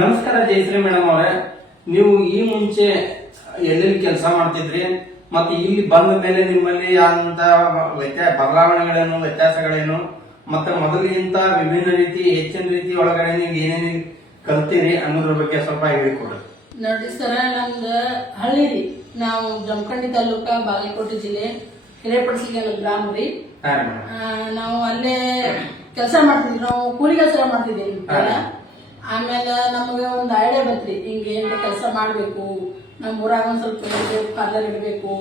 ನಮಸ್ಕಾರ ಜಯಶ್ರೀ ಮೇಡಮ್ ಅವರೇ, ನೀವು ಈ ಮುಂಚೆ ಎಲ್ಲೆಲ್ಲಿ ಕೆಲಸ ಮಾಡ್ತಿದ್ರಿ ಮತ್ತೆ ಇಲ್ಲಿ ಬಂದ ಮೇಲೆ ನಿಮ್ಮಲ್ಲಿ ಅಂತ ಬದಲಾವಣೆಗಳೇನು, ವ್ಯತ್ಯಾಸಗಳೇನು, ಮತ್ತೆ ಮೊದಲಿಗಿಂತ ವಿಭಿನ್ನ ರೀತಿ, ಹೆಚ್ಚಿನ ರೀತಿ ಒಳಗಡೆ ನೀವು ಏನೇನು ಕಲ್ತೀರಿ ಅನ್ನೋದ್ರ ಬಗ್ಗೆ ಸ್ವಲ್ಪ ಹೇಳಿಕೊಡ್ರಿ. ನೋಡಿ ಸರ, ನಮ್ದು ಹಳ್ಳಿ ರೀ. ನಾವು ಜಮಖಂಡಿ ತಾಲೂಕ ಬಾಗಲಕೋಟೆ ಜಿಲ್ಲೆ ಹಿರೇಪಡಿಸಿಗೆ ಗ್ರಾಮ ರೀ. ನಾವು ಅಲ್ಲೇ ಕೆಲಸ ಮಾಡ್ತಿದ್ವಿ. ನಾವು ಕೂಲಿ ಕೆಲಸ ಮಾಡ್ತಿದ್ದೀವಿ. ಆಮೇಲೆ ನಮಗೆ ಒಂದು ಐಡಿಯಾ ಬಂತ್ರಿ, ಹಿಂಗೆ ಏನಾರ ಕೆಲಸ ಮಾಡ್ಬೇಕು, ನಮ್ಮ ಊರಾಗ ಒಂದ್ ಸ್ವಲ್ಪ ಪಾರ್ಲರ್ ಇಡಬೇಕು,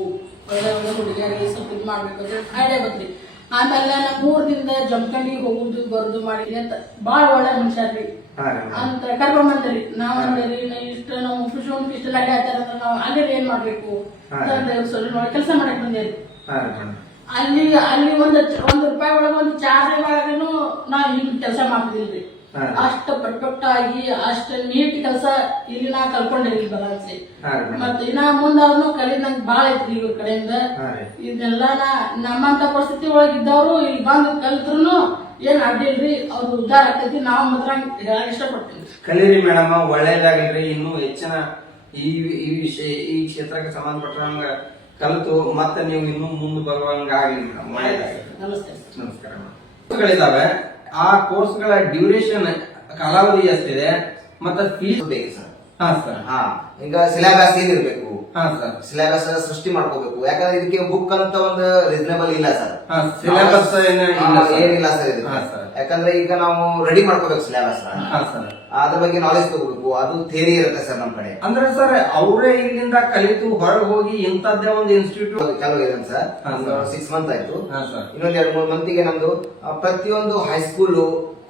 ಒಳ್ಳೆ ಒಳ್ಳೆ ಹುಡುಗಿಯರಿಗೆ ಸ್ವಲ್ಪ ಇದು ಮಾಡ್ಬೇಕು ಅಂತ ಐಡಿಯಾ ಬಂತ್ರಿ. ಆಮೇಲೆ ನಮ್ಮ ಊರದಿಂದ ಜಮಖಂಡಿಗೆ ಹೋಗುದು ಬರುದು ಮಾಡಿದ್ರಿ ಅಂತ ಬಾಳ ಒಳ್ಳೆ ಮನುಷ್ಯರ್ರಿ ಅಂತ ಕರ್ಕೊಂಡ್ಬಂದ್ರಿ. ನಾವ್ ಅಂದ್ರಿ ಇಷ್ಟ ನಾವು ಖುಷಿ ಇಷ್ಟೆಲ್ಲ ಹೇಳ್ತಾರ, ನಾವು ಅಲ್ಲಿ ಏನ್ ಮಾಡ್ಬೇಕು ಕೆಲಸ ಮಾಡಕ್ ಬಂದೇರಿ. ಅಲ್ಲಿ ಅಲ್ಲಿ ಒಂದ್ ರೂಪಾಯಿ ಒಳಗ ಒಂದು ಚಾರ್ಜ್ ಒಳಗನು ನಾವ್ ಹಿಂಗ್ ಕೆಲಸ ಮಾಡ್ತಿದ್ರಿ. ಅಷ್ಟ ಪರ್ಫೆಕ್ಟ್ ಆಗಿ ಅಷ್ಟ ನೀಟ್ ಕೆಲಸ ಇಲ್ಲಿ ನಾ ಕಲ್ಕೊಂಡಿರಿ ಬಲಾನ್ಸಿ. ಮತ್ತೆ ಇನ್ನ ಮುಂದವ್ರು ಕಲಿದ್ ನಂಗೆ ಬಾಳ ಐತ್ರಿ ಇವ್ರ ಕಡೆಯಿಂದ. ಇದನ್ನೆಲ್ಲ ನಮ್ಮಂತ ಪರಿಸ್ಥಿತಿ ಒಳಗ ಇದ್ದವ್ರು ಇಲ್ಲಿ ಬಂದು ಕಲ್ತ್ರು ಏನ್ ಅಡ್ಡಿಲ್ರಿ, ಅವ್ರು ಉದ್ದಾರ ಆಗ್ತೈತಿ. ನಾವು ಮಾತ್ರ ಹೇಳಕ್ ಇಷ್ಟಪಡ್ತೀವಿ. ಕಲೀರಿ ಮೇಡಮ್, ಒಳ್ಳೇದಾಗಲ್ರಿ. ಇನ್ನೂ ಹೆಚ್ಚಿನ ಈ ವಿಷಯ, ಈ ಕ್ಷೇತ್ರಕ್ಕೆ ಸಂಬಂಧಪಟ್ಟಂಗ ಕಲಿತು ಮತ್ತೆ ನೀವು ಇನ್ನೂ ಮುಂದೆ ಬರುವಂಗ ಆಗಲಿ ಮೇಡಮ್. ಒಳ್ಳೇದಾಗಲಿ. ನಮಸ್ತೆ. ನಮಸ್ಕಾರ ಮೇಡಮ್. ಆ ಕೋರ್ಸ್ಗಳ ಡ್ಯೂರೇಷನ್ ಕಾಲಾವಧಿ ಎಷ್ಟಿದೆ ಮತ್ತೆ ಫೀಸ್ ಬೇಕು ಸರ್? ಹಾ ಸರ್. ಈಗ ಸಿಲೆಬಸ್ ಏನಿರ್ಬೇಕು, ಹಾ ಸರ್, ಸಿಲೆಬಸ್ ಸೃಷ್ಟಿ ಮಾಡ್ಕೋಬೇಕು. ಯಾಕಂದ್ರೆ ಇದಕ್ಕೆ ಬುಕ್ ಅಂತ ಒಂದು ರೀಸನೇಬಲ್ ಇಲ್ಲ ಸರ್. ಸಿಲೆಬಸ್ ಏನಿಲ್ಲ ಸರ್ ಇದು. ಯಾಕಂದ್ರೆ ಈಗ ನಾವು ರೆಡಿ ಮಾಡ್ಕೋಬೇಕು ಸಿಲೆಬಸ್. ಅದ್ರ ಬಗ್ಗೆ ನಾಲೆಜ್ ತಗೋಬೇಕು. ಅದು ಥಿಯರಿ ಇರುತ್ತೆ ಸರ್ ನಮ್ ಕಡೆ. ಅಂದ್ರೆ ಸರ್ ಅವರೇ ಇಲ್ಲಿಂದ ಕಲಿತು ಹೊರಗೆ ಹೋಗಿ ಇಂತದ್ದೇ ಒಂದು ಇನ್ಸ್ಟಿಟ್ಯೂಟ್ ಚಾಲೂ ಇದೆ ಸರ್. 6 ಮಂತ್ ಆಯ್ತು. ಇನ್ನೊಂದ್ 2-3 ಮಂತಿಗೆ ನಮ್ದು ಪ್ರತಿಯೊಂದು ಹೈಸ್ಕೂಲ್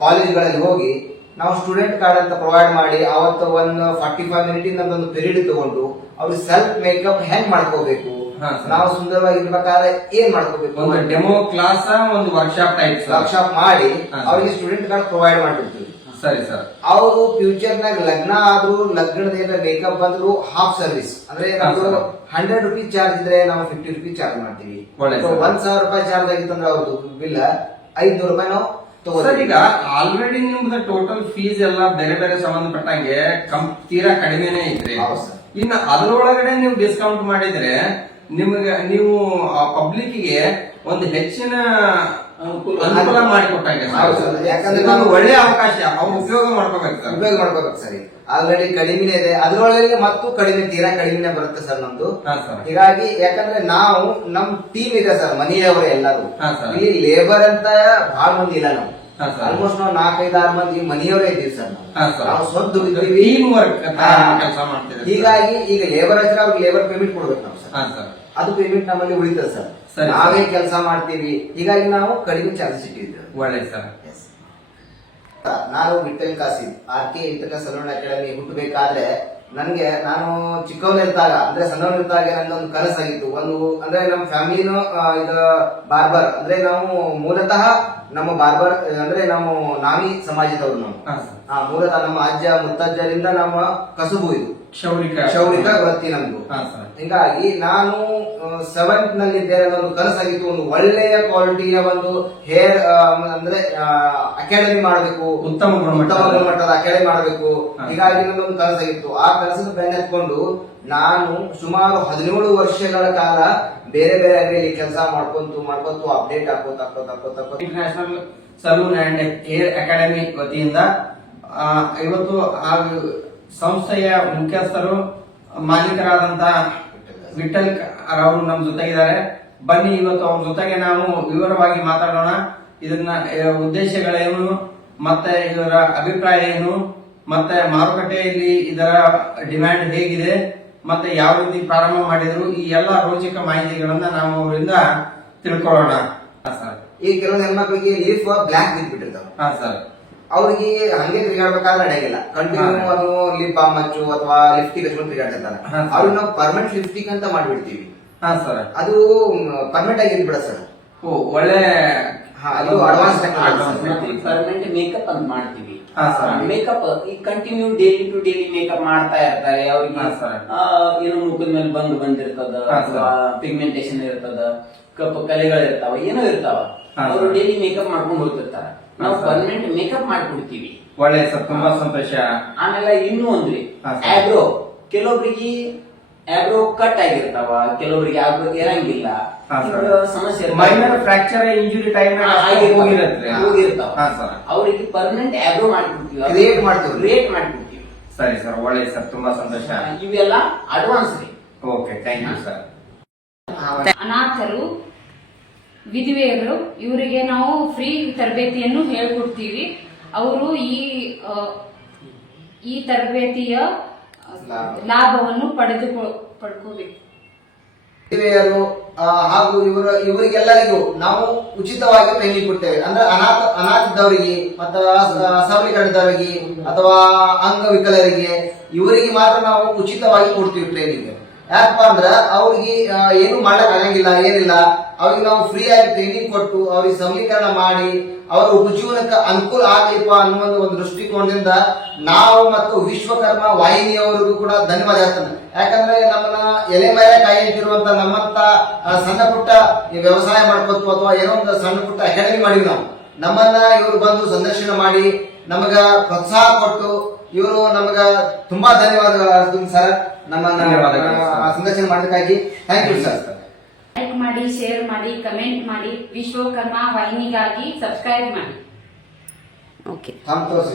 ಕಾಲೇಜ್ಗಳಲ್ಲಿ ಹೋಗಿ ನಾವು ಸ್ಟೂಡೆಂಟ್ ಕಾರ್ಡ್ ಅಂತ ಪ್ರೊವೈಡ್ ಮಾಡಿ ಅವತ್ತು ಒಂದು 45 ಮಿನಿಟ್ ನಮ್ದೊಂದು ಪೀರಿಯಡ್ ತಗೊಂಡು ಅವ್ರಿಗೆ ಸೆಲ್ಫ್ ಮೇಕಪ್ ಹೆಂಗ್ ಮಾಡ್ಕೋಬೇಕು, ನಾವು ಸುಂದರವಾಗಿ ಇರ್ಬೇಕಾದ್ರೆ ಏನ್ ಮಾಡ್ಕೋಬೇಕು, ಒಂದು ಡೆಮೋ ಕ್ಲಾಸ್, ಒಂದು ವರ್ಕ್ಶಾಪ್ ಮಾಡಿ ಅವ್ರಿಗೆ ಸ್ಟೂಡೆಂಟ್ ಕಾರ್ಡ್ ಪ್ರೊವೈಡ್ ಮಾಡ್ಬಿಡ್ತೀವಿ. ಸರಿ ಸರ್. ಅವರು ಫ್ಯೂಚರ್ ನಾಗ ಲಗ್ನ ಆದ್ರೂ ಲಗ್ನದ ಮೇಕಪ್ ಬಂದ್ರು ಹಾಫ್ ಸರ್ವಿಸ್ ಅಂದ್ರೆ ನಮ್ದು 100 ರೂಪೀಸ್ ಚಾರ್ಜ್ ಇದ್ರೆ ನಾವು 50 ರೂಪೀಸ್ ಚಾರ್ಜ್ ಮಾಡ್ತೀವಿ. 1,000 ರೂಪಾಯಿ ಚಾರ್ಜ್ ಆಗಿತ್ತಂದ್ರೆ ಅವ್ರದ್ದು ಬಿಲ್ 500 ರೂಪಾಯಿ ನಾವು ಸರ್. ಈಗ ಆಲ್ರೆಡಿ ನಿಮ್ದು ಟೋಟಲ್ ಫೀಸ್ ಎಲ್ಲ ಬೇರೆ ಬೇರೆ ಸಂಬಂಧಪಟ್ಟಂಗೆ ತೀರಾ ಕಡಿಮೆನೇ ಐತ್ರಿ. ಇನ್ನು ಅದರೊಳಗಡೆ ನೀವು ಡಿಸ್ಕೌಂಟ್ ಮಾಡಿದ್ರೆ ನಿಮ್ಗೆ ನೀವು ಪಬ್ಲಿಕ್ ಗೆ ಒಂದು ಹೆಚ್ಚಿನ ಅನುಕೂಲ ಮಾಡಿಕೊಟ್ಟಂಗೆ. ಯಾಕಂದ್ರೆ ನಾನು ಒಳ್ಳೆ ಅವಕಾಶ ಅವ್ರು ಉಪಯೋಗ ಮಾಡ್ಕೋಬೇಕು ಸರ್. ಆಲ್ರೆಡಿ ಕಡಿಮೆನೇ ಇದೆ, ಅದ್ರೊಳಗೆ ಮತ್ತು ಕಡಿಮೆ, ತೀರಾ ಕಡಿಮೆನೆ ಬರುತ್ತೆ ಸರ್ ನಮ್ದು. ಹೀಗಾಗಿ ಯಾಕಂದ್ರೆ ನಾವು ನಮ್ ಟೀಮ್ ಇದೆ ಸರ್, ಮನೆಯವರೇ ಎಲ್ಲರೂ. ಇಲ್ಲಿ ಲೇಬರ್ ಅಂತ ಬಹಳ ಮಂದಿ ಇಲ್ಲ. ನಾವು ಆಲ್ಮೋಸ್ಟ್ ನಾವು 4-5-6 ಮಂದಿ ಮನೆಯವರೇ ಇದ್ದೀವಿ ಸರ್. ನಾವು ಸ್ವಂತ ದುಡಿತೀವಿ, ಹೀಗಾಗಿ ಈಗ ಲೇಬರ್ ಹಚ್ಚಿದ್ರೆ ಅವ್ರಿಗೆ ಲೇಬರ್ ಪೇಮೆಂಟ್ ಕೊಡ್ಬೇಕು ನಾವು ಸರ್. ಅದು ಪೇಮೆಂಟ್ ನಮ್ಮಲ್ಲಿ ಉಳಿತದೆ ಸರ್. ನಾವೇ ಕೆಲಸ ಮಾಡ್ತೀವಿ, ಹೀಗಾಗಿ ನಾವು ಕಡಿಮೆ ಚಾರ್ಜಸ್ ಇಟ್ಟಿದ್ದೇವೆ. ಒಳ್ಳೆ ಸರ್. ನಾನು Vithal Kasid RK international salon academy ಹುಟ್ಟಬೇಕಾದ್ರೆ ನಾನು ಚಿಕ್ಕವನಿದ್ದಾಗ ಅಂದ್ರೆ ಸಣ್ಣವನಿದ್ದಾಗ ನನ್ನೊಂದು ಕನಸಾಗಿತ್ತು. ಅಂದ್ರೆ ನಮ್ಮ ಫ್ಯಾಮಿಲಿನೂ ಇದು ಬಾರ್ಬರ್, ಅಂದ್ರೆ ನಾವು ಮೂಲತಃ ನಮ್ಮ ಬಾರ್ಬರ್ ಅಂದ್ರೆ ನಮ್ಮ ನಾಮಿ ಸಮಾಜದವ್ರು. ನಾವು ಮೂಲತಃ ನಮ್ಮ ಅಜ್ಜ ಮುತ್ತಜ್ಜರಿಂದ ನಮ್ಮ ಕಸುಬು ಇದು ಕ್ಷೌರಿಕ ವೃತ್ತಿ ನಮ್ದು. ಹಿಂಗಾಗಿ ನಾನು 7th ನಲ್ಲಿದ್ದೆ, ಒಂದು ಕನಸಾಗಿತ್ತು, ಒಂದು ಒಳ್ಳೆಯ ಕ್ವಾಲಿಟಿಯ ಒಂದು ಹೇರ್ ಅಂದ್ರೆ ಅಕಾಡೆಮಿ ಮಾಡಬೇಕು, ಉತ್ತಮ ಗುಣಮಟ್ಟದ ಅಕಾಡೆಮಿ ಮಾಡಬೇಕು. ಹೀಗಾಗಿ ನನ್ನೊಂದು ಕನಸಾಗಿತ್ತು. ಆ ಕನಸನ್ನು ಬೆನ್ನತ್ಕೊಂಡು ನಾನು ಸುಮಾರು 17 ವರ್ಷಗಳ ಕಾಲ ಬೇರೆ ಬೇರೆ ಅಂಗಡಿಯಲ್ಲಿ ಕೆಲಸ ಮಾಡ್ಕೊಂತು ಅಪ್ಡೇಟ್ ಹಾಕೋತ international salon and hair academy ವತಿಯಿಂದ ಇವತ್ತು ಆ ಸಂಸ್ಥೆಯ ಮುಖ್ಯಸ್ಥರು ಮಾಲೀಕರಾದಂತಹ ವಿಠಲ್ ಅವರು ನಮ್ಮ ಜೊತೆಗಿದ್ದಾರೆ. ಬನ್ನಿ ಇವತ್ತು ಅವ್ರ ಜೊತೆಗೆ ನಾವು ವಿವರವಾಗಿ ಮಾತಾಡೋಣ. ಇದನ್ನ ಉದ್ದೇಶಗಳೇನು, ಮತ್ತೆ ಇದರ ಅಭಿಪ್ರಾಯ ಏನು, ಮತ್ತೆ ಮಾರುಕಟ್ಟೆಯಲ್ಲಿ ಇದರ ಡಿಮ್ಯಾಂಡ್ ಹೇಗಿದೆ, ಮತ್ತೆ ಯಾವ ರೀತಿ ಪ್ರಾರಂಭ ಮಾಡಿದ್ರು, ಈ ಎಲ್ಲ ರೋಚಕ ಮಾಹಿತಿಗಳನ್ನ ನಾವು ಅವರಿಂದ ತಿಳ್ಕೊಳ್ಳೋಣ. ಈ ಕೆಲವೊಂದು ಹೆಣ್ಮಕ್ಳಿಗೆ ಲೀಫ್ ಬ್ಲಾಕ್ ಬಿಟ್ಬಿಟ್ಟಿರ್ತಾವ ಸರ್. ಅವ್ರಿಗೆ ಹಂಗೆ ತಿರುಗಾಡ್ಬೇಕಾದ್ರೆ ನಡೆಯಲ್ಲ. ಕಂಟಿನ್ಯೂ ಅದು ಲಿಪ್ ಬಾಮ್ ಹಚ್ಚು ಅಥವಾ ಲಿಫ್ಟಿಗೆ ಹಚ್ಕೊಂಡು ತಿರುಗಾಡ್ತಿರ್ತಾರೆ. ಅವ್ರಿಗೆ ನಾವು ಪರ್ಮನೆಂಟ್ ಲಿಫ್ಟಿಕ್ ಅಂತ ಮಾಡ್ಬಿಡ್ತೀವಿ. ಅದು ಪರ್ಮನೆಂಟ್ ಆಗಿ ಇದ್ಬಿಡ ಸರ್. ಒಳ್ಳೆ ಅದು ಅಡ್ವಾನ್ಸ್ ಪರ್ಮನೆಂಟ್ ಮೇಕಪ್ ಅಂತ ಮಾಡ್ತೀವಿ. ಮೇಕಪ್ ಈ continue daily to daily makeup ಮಾಡ್ತಾ ಇರ್ತಾರೆ. ಅವ್ರಿಗೆ ಏನೋ ಮುಖದ ಮೇಲೆ ಬಂದಿರ್ತದ, ಪಿಗ್ಮೆಂಟೇಶನ್ ಇರ್ತದ, ಕಪ್ಪು ಕಲೆಗಳಿರ್ತಾವ, ಏನೋ ಇರ್ತಾವ. ಅವರು ಡೈಲಿ ಮೇಕಪ್ ಮಾಡ್ಕೊಂಡು ಹೋಗ್ತಿರ್ತಾರ. ನಾವು ಪರ್ಮನೆಂಟ್ ಮೇಕಪ್ ಮಾಡ್ಕೊಡ್ತೀವಿ. ಒಳ್ಳೆ ಸರ್, ತುಂಬಾ ಸಂತೋಷ. ಆಮೇಲೆ ಇನ್ನೂ ಒಂದ್ರಿ ಹಾ, ಸರ್. ಆಬ್ರೋ ಕೆಲವೊಬ್ರಿಗೆ ಆಬ್ರೋ ಕಟ್ ಆಗಿರ್ತಾವ, ಕೆಲವೊಬ್ರಿಗೆ ಆಬ್ರೋ ಇರಂಗಿಲ್ಲ. ಹಾ, ಸರ್. ಇವ್ರ ಸಮಸ್ಯೆ ಇರ್ತಾವ. ಮೈನರ್ ಫ್ರಾಕ್ಚರ್ ಇಂಜುರಿ ಟೈಮ್ ಹೋಗಿರ್ತಾವ. ಹಾ ಸರ್. ಅವರಿಗೆ ಪರ್ಮನೆಂಟ್ ಆಬ್ರೋ ಮಾಡ್ಬಿಡ್ತೀವಿ, Create ಮಾಡ್ತೀವಿ. ಕ್ರಿಯೇಟ್ ಮಾಡ್ಬಿಡ್ತೀವಿ. ಸರಿ ಸರ್, ಒಳ್ಳೆ ಸರ್, ತುಂಬಾ ಸಂತೋಷ. ಇವೆಲ್ಲ ಅಡ್ವಾನ್ಸ್ ರೀ. Okay, thank you sir. ಅನಾಥರು, ವಿಧವೆಯರು ಇವರಿಗೆ ನಾವು ಫ್ರೀ ತರಬೇತಿಯನ್ನು ಹೇಳ್ಕೊಡ್ತೀವಿ. ಅವರು ಈ ತರಬೇತಿಯ ಲಾಭವನ್ನು ಪಡ್ಕೋಬೇಕು. ಮಹಿಳೆಯರು ಹಾಗೂ ಇವರಿಗೆಲ್ಲರಿಗೂ ನಾವು ಉಚಿತವಾಗಿ ಟ್ರೈನಿಂಗ್ ಕೊಡ್ತೇವೆ. ಅಂದ್ರೆ ಅನಾಥದವರಿಗೆ ಅಥವಾ ಅಸಬಲೀಕರಣದವರಿಗೆ ಅಥವಾ ಅಂಗವಿಕಲರಿಗೆ ಇವರಿಗೆ ಮಾತ್ರ ನಾವು ಉಚಿತವಾಗಿ ಕೊಡ್ತೀವಿ ಟ್ರೈನಿಂಗ್. ಯಾಕಪ್ಪ ಅಂದ್ರ ಅವ್ರಿಗೆ ಏನು ಮಾಡಕ್ ಆಗಂಗಿಲ್ಲ, ಏನಿಲ್ಲ, ಅವ್ರಿಗೆ ನಾವು ಫ್ರೀ ಆಗಿ ಟ್ರೈನಿಂಗ್ ಕೊಟ್ಟು ಅವ್ರಿಗೆ ಸಬಲೀಕರಣ ಮಾಡಿ ಅವರ ಉಪಜೀವನಕ್ಕೆ ಅನುಕೂಲ ಆಗ್ಲಿಪ್ಪ ಅನ್ನೋ ಒಂದು ದೃಷ್ಟಿಕೋನದಿಂದ ನಾವು ಮತ್ತು ವಿಶ್ವಕರ್ಮ ವಾಹಿನಿಯವರಿಗೂ ಕೂಡ ಧನ್ಯವಾದ ಹೇಳ್ತಾನೆ. ಯಾಕಂದ್ರೆ ನಮ್ಮನ್ನ ಎಲೆಮರೆ ಕಾಯಿತಿರುವಂತ ನಮ್ಮಂತ ಸಣ್ಣ ಪುಟ್ಟ ವ್ಯವಸಾಯ ಮಾಡ್ಕೊತು ಅಥವಾ ಏನೋ ಒಂದು ಸಣ್ಣ ಪುಟ್ಟ ಅಕಾಡೆಮಿ ಮಾಡಿವಿ ನಾವು. ನಮ್ಮನ್ನ ಇವರು ಬಂದು ಸಂದರ್ಶನ ಮಾಡಿ ನಮಗ ಪ್ರೋತ್ಸಾಹ ಕೊಟ್ಟು ಇವರು ನಮಗ ತುಂಬಾ ಧನ್ಯವಾದಗಳು ಸರ್. ನಮ್ಮನ್ನ ಸಂದರ್ಶನ ಮಾಡೋದಕ್ಕಾಗಿ ಥ್ಯಾಂಕ್ ಯು ಸರ್. ಲೈಕ್ ಮಾಡಿ, ಶೇರ್ ಮಾಡಿ, ಕಮೆಂಟ್ ಮಾಡಿ, ವಿಶ್ವಕರ್ಮ ವಾಹಿನಿಗಾಗಿ ಸಬ್ಸ್ಕ್ರೈಬ್ ಮಾಡಿ. ಸಂತೋಷ.